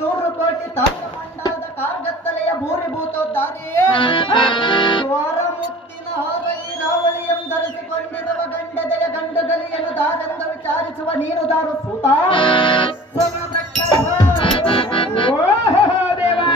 ನೂರು ಕೋಟಿ ತಾಮ್ರ ಮಂಡಲದ ಕಾರ್ಗತ್ತಲೆಯ ಭೂರಿಭೂತೋದ್ದಾರಿಯೇ ದ್ವಾರ ಮುತ್ತಿನ ಹಾರಲಿ ರಾವಳಿಯಂ ಧರಿಸಿಕೊಂಡಿರುವ ಗಂಡದೆಯ ಗಂಡದಲಿಯನ್ನು ದಾರೆಂದು ವಿಚಾರಿಸುವ ನೀನು ದಾರು ಸೂತ